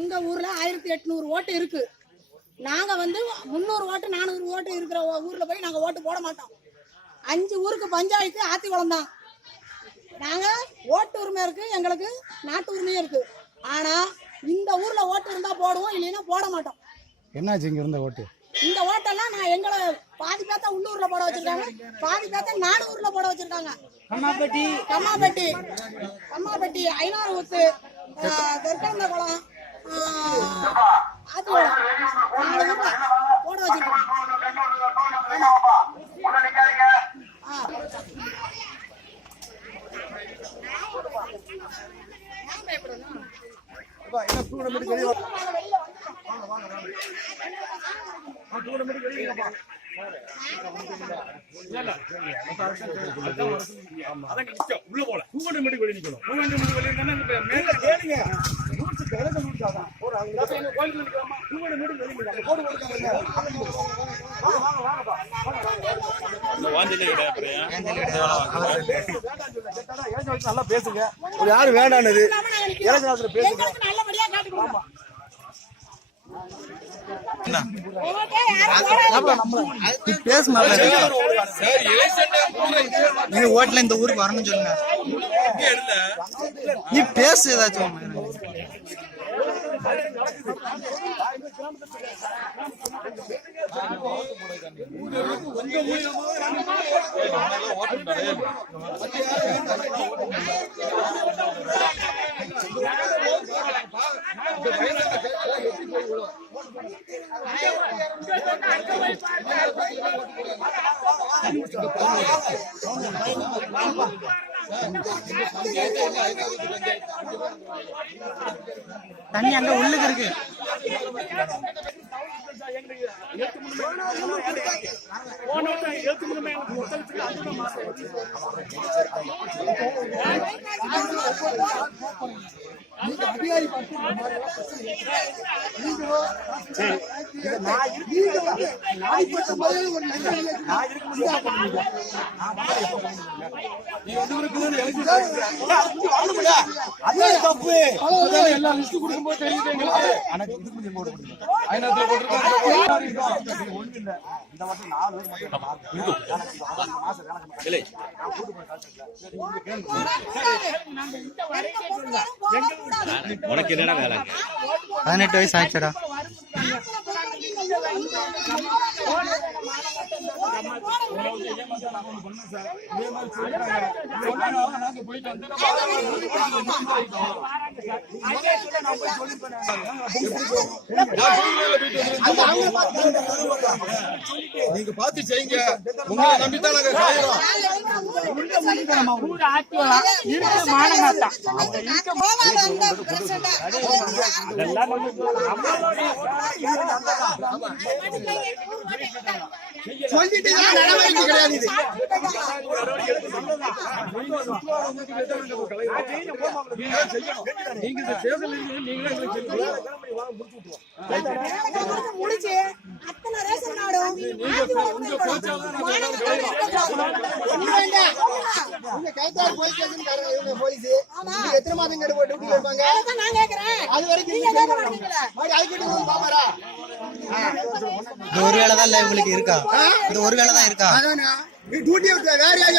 எங்க ஊர்ல 1800 ஓட்டு இருக்கு. நாங்க வந்து 300 ஓட்டு 400 ஓட்டு இருக்கிற ஊர்ல போய் நாங்க ஓட்டு போட மாட்டோம். 5 ஊருக்கு பஞ்சாயத்து ஆத்திக்குளம் தான். நாங்க ஓட்டு உரிமை இருக்கு, எங்களுக்கு நாட்டு உரிமையும் இருக்கு. ஆனா இந்த ஊர்ல ஓட்டு இருந்தா போடுவோம், இல்லைன்னா போட மாட்டோம். என்னாச்சு இங்க இருந்த ஓட்டு? இந்த ஓட்டெல்லாம் நான் எங்களை பாதி பேர்த்த உள்ளூர்ல போட வச்சிருக்காங்க, பாதி பேர்த்த நானூர்ல போட வச்சிருக்காங்க. கம்மாப்பட்டி ஐநாறு ஊத்து, தெற்கந்த குளம், ஆத்திக்குளம் 4 ஊர்ல போட வச்சிருக்காங்க. உள்ள போல 200 மீட்டர் வெளியே நிக்கணும். 200 மீட்டர் வெளியே நின்னா மேல கேளுங்க. ரூட்ஸ் கரெக்டா ரூட்ஸ் அதான். ஒரு அங்க கோயில் நிக்கலாமா? 200 மீட்டர் வெளியே நிக்கணும். போடு கொடுக்காதீங்க. வாங்கப்பா. இந்த வாந்தில கிடையாதுயா. நல்லா பேசுங்க. ஒரு யாரு வேண்டானது. எலக்ஷன்ல பேசுங்க. நல்லபடியா காட்டுங்க. நீ ஓட்டுல இந்த ஊருக்கு வரணும்னு சொல்லுங்க. நீ பேசு ஏதாச்சும். தண்ணி அங்க உள்ளுக்கு இருக்கு. உனக்கு என்னடா வேலை? 18 வயசு ஆச்சுடா. நீங்க பாத்து செய்யுங்க. உங்களை நம்பித்தான் நாங்க செய்யறோம். முடிச்சு அத்தனை ரேஷன் கார்டும் எத்தனை மாதம் கேட்டு போட்டு இருப்பாங்க? நான் கேக்குறேன். அது வரைக்கும் இந்த ஒரு வேலை தான் உங்களுக்கு இருக்கா? இந்த ஒரு வேலை தான் இருக்கா? டியூட்டி வேற